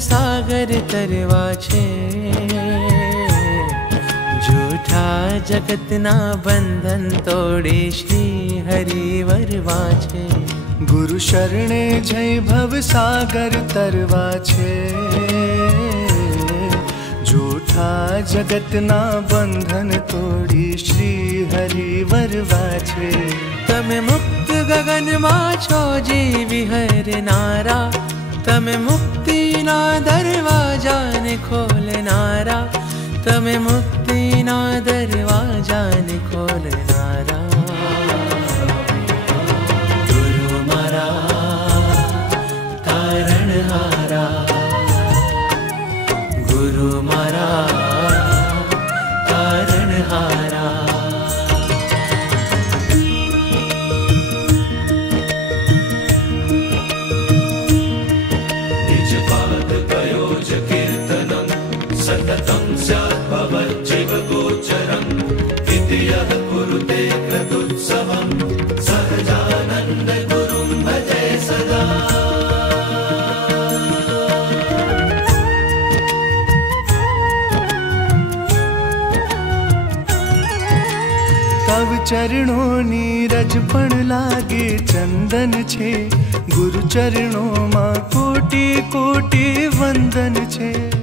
सागर तरवा छे। जूठा जगतना बंधन तोड़ी श्री हरि वरवा छे। गुरु शरणे जय भव सागर तरवा छे। जूठा जगतना बंधन तोड़ी श्री हरि वरवा छे। तमे मुक्त गगन मां छो जीवी हरनारा। तमे मुक्ति ना दरवाजा ने खोलनारा। तमे मुक्ति ना दरवाजा ने खोलनारा। गुरु मारा तारणहारा। गुरु मारा तारणहारा। सततं स्यात् भवज्जीव गोचरम् इति यः कुरुते क्रतुत्सवम् सहजानन्द गुरुं भजे सदा। तव चरणोनी रजपण लागे चंदन छे। गुरु चरणों मां कोटि कोटि वंदन छे।